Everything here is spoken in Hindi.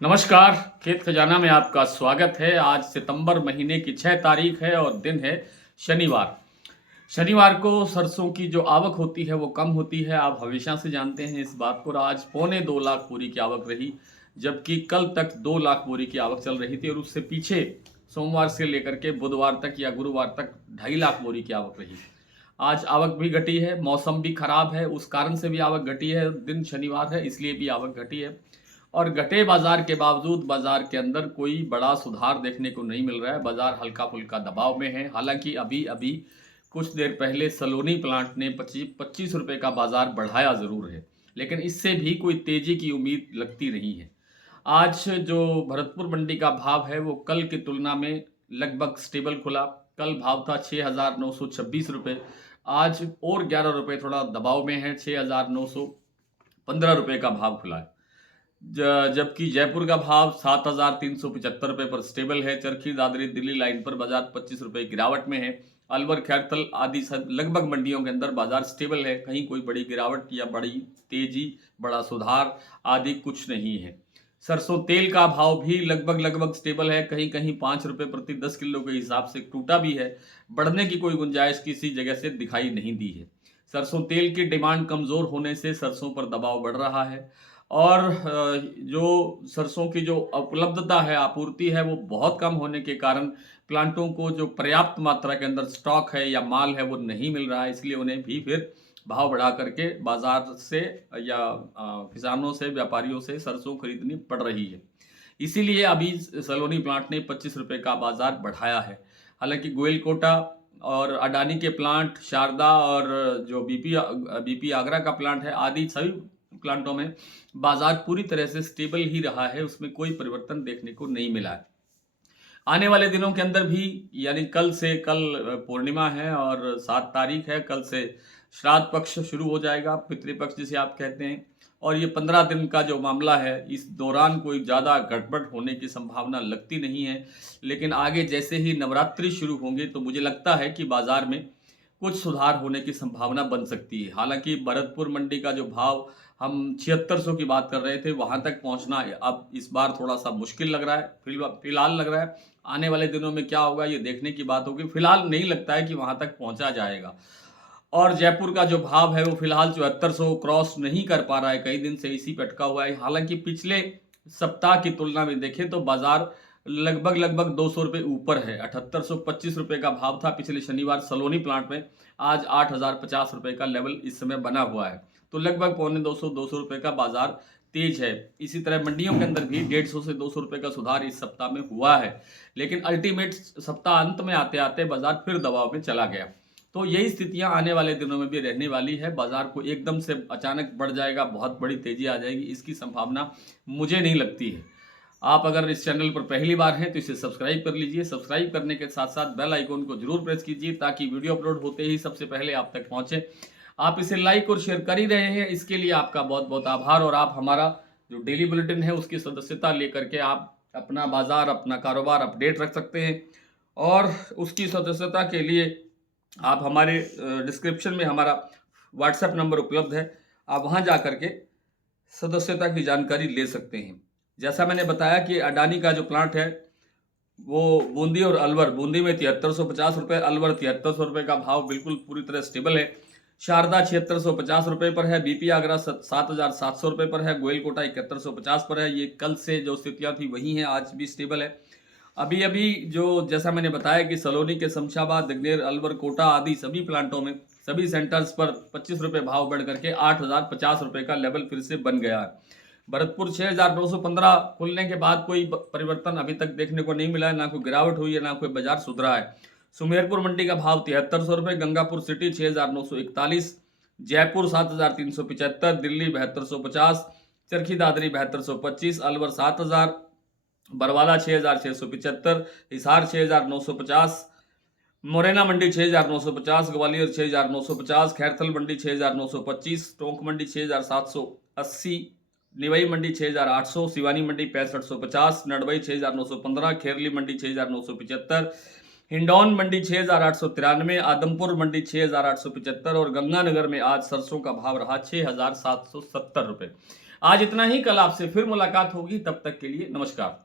नमस्कार। खेत खजाना में आपका स्वागत है। आज सितंबर महीने की 6 तारीख है और दिन है शनिवार। शनिवार को सरसों की जो आवक होती है वो कम होती है। आप हमेशा से जानते हैं इस बात को। और आज पौने 2 लाख बोरी की आवक रही, जबकि कल तक 2 लाख बोरी की आवक चल रही थी और उससे पीछे सोमवार से लेकर के बुधवार तक या गुरुवार तक 2.5 लाख बोरी की आवक रही। आज आवक भी घटी है, मौसम भी खराब है, उस कारण से भी आवक घटी है। दिन शनिवार है इसलिए भी आवक घटी है। और घटे बाजार के बावजूद बाजार के अंदर कोई बड़ा सुधार देखने को नहीं मिल रहा है। बाजार हल्का फुल्का दबाव में है। हालांकि अभी अभी कुछ देर पहले सलोनी प्लांट ने 25 रुपए का बाजार बढ़ाया जरूर है, लेकिन इससे भी कोई तेजी की उम्मीद लगती नहीं है। आज जो भरतपुर मंडी का भाव है वो कल की तुलना में लगभग स्टेबल खुला। कल भाव था 6,926 रुपये। आज और 11 रुपये थोड़ा दबाव में है, 6,915 रुपये का भाव खुला है। जबकि जयपुर का भाव 7,375 रुपये पर स्टेबल है। चरखी दादरी दिल्ली लाइन पर बाजार 25 रुपये गिरावट में है। अलवर खैरथल आदि लगभग मंडियों के अंदर बाजार स्टेबल है। कहीं कोई बड़ी गिरावट या बड़ी तेजी, बड़ा सुधार आदि कुछ नहीं है। सरसों तेल का भाव भी लगभग स्टेबल है। कहीं कहीं 5 रुपये प्रति 10 किलो के हिसाब से टूटा भी है। बढ़ने की कोई गुंजाइश किसी जगह से दिखाई नहीं दी है। सरसों तेल की डिमांड कमजोर होने से सरसों पर दबाव बढ़ रहा है। और जो सरसों की जो उपलब्धता है, आपूर्ति है, वो बहुत कम होने के कारण प्लांटों को जो पर्याप्त मात्रा के अंदर स्टॉक है या माल है वो नहीं मिल रहा है। इसलिए उन्हें भी फिर भाव बढ़ा करके बाजार से या किसानों से, व्यापारियों से सरसों खरीदनी पड़ रही है। इसीलिए अभी सलोनी प्लांट ने 25 रुपये का बाजार बढ़ाया है। हालांकि गोयल कोटा और अडानी के प्लांट, शारदा और जो बीपी आगरा का प्लांट है आदि सभी प्लांटों में बाजार पूरी तरह से स्टेबल ही रहा है। उसमें कोई परिवर्तन देखने को नहीं मिला है। आने वाले दिनों के अंदर भी, यानी कल पूर्णिमा है और 7 तारीख है। कल से श्राद्ध पक्ष शुरू हो जाएगा, पितृपक्ष जिसे आप कहते हैं। और ये 15 दिन का जो मामला है, इस दौरान कोई ज़्यादा गड़बड़ होने की संभावना लगती नहीं है। लेकिन आगे जैसे ही नवरात्रि शुरू होंगे तो मुझे लगता है कि बाजार में कुछ सुधार होने की संभावना बन सकती है। हालांकि भरतपुर मंडी का जो भाव हम 7600 की बात कर रहे थे, वहां तक पहुंचना अब इस बार थोड़ा सा मुश्किल लग रहा है। फिलहाल लग रहा है। आने वाले दिनों में क्या होगा ये देखने की बात होगी। फिलहाल नहीं लगता है कि वहां तक पहुंचा जाएगा। और जयपुर का जो भाव है वो फिलहाल 7400 क्रॉस नहीं कर पा रहा है, कई दिन से इसी पे अटका हुआ है। हालांकि पिछले सप्ताह की तुलना में देखें तो बाजार लगभग 200 रुपये ऊपर है। 7825 रुपये का भाव था पिछले शनिवार सलोनी प्लांट में। आज 8050 रुपये का लेवल इस समय बना हुआ है। तो लगभग पौने 200 रुपये का बाजार तेज है। इसी तरह मंडियों के अंदर भी 150 से 200 रुपये का सुधार इस सप्ताह में हुआ है। लेकिन अल्टीमेट सप्ताह अंत में आते आते बाजार फिर दबाव में चला गया। तो यही स्थितियां आने वाले दिनों में भी रहने वाली है। बाजार को एकदम से अचानक बढ़ जाएगा, बहुत बड़ी तेजी आ जाएगी, इसकी संभावना मुझे नहीं लगती है। आप अगर इस चैनल पर पहली बार हैं तो इसे सब्सक्राइब कर लीजिए। सब्सक्राइब करने के साथ साथ बेल आइकन को जरूर प्रेस कीजिए ताकि वीडियो अपलोड होते ही सबसे पहले आप तक पहुंचे। आप इसे लाइक और शेयर कर ही रहे हैं, इसके लिए आपका बहुत बहुत आभार। और आप हमारा जो डेली बुलेटिन है उसकी सदस्यता लेकर के आप अपना बाजार, अपना कारोबार अपडेट रख सकते हैं। और उसकी सदस्यता के लिए आप हमारे डिस्क्रिप्शन में हमारा व्हाट्सएप नंबर उपलब्ध है, आप वहां जा करके सदस्यता की जानकारी ले सकते हैं। जैसा मैंने बताया कि अडानी का जो प्लांट है वो बूंदी और अलवर, बूंदी में 7350 रुपये, अलवर 7300 रुपये का भाव बिल्कुल पूरी तरह स्टेबल है। शारदा 7650 रुपये पर है, बीपी आगरा 7700 रुपये पर है, गोयल कोटा 7150 पर है। ये कल से जो स्थितियां थी वही हैं, आज भी स्टेबल है। अभी अभी जो जैसा मैंने बताया कि सलोनी के शमशाबाद, दिग्नेर, अलवर, कोटा आदि सभी प्लांटों में, सभी सेंटर्स पर 25 रुपये भाव बढ़ करके 8050 रुपये का लेवल फिर से बन गया है। भरतपुर 6915 खुलने के बाद कोई परिवर्तन अभी तक देखने को नहीं मिला है, ना कोई गिरावट हुई है, ना कोई बाजार सुधरा है। सुमेरपुर मंडी का भाव 7300 रुपये, गंगापुर सिटी 6941, जयपुर 7375, दिल्ली 7250, चरखी दादरी 7225, अलवर 7000, बरवाला 6675, हिसार 6950, मुरैना मंडी 6950, ग्वालियर 6950, खैरथल मंडी 6925, टोंक मंडी 6780, निवई मंडी 6800, सिवानी मंडी 6550, नडवई 6915, खेरली मंडी 6975, हिंडौन मंडी 6893, आदमपुर मंडी 6875 और गंगानगर में आज सरसों का भाव रहा 6770 रुपये। आज इतना ही, कल आपसे फिर मुलाकात होगी, तब तक के लिए नमस्कार।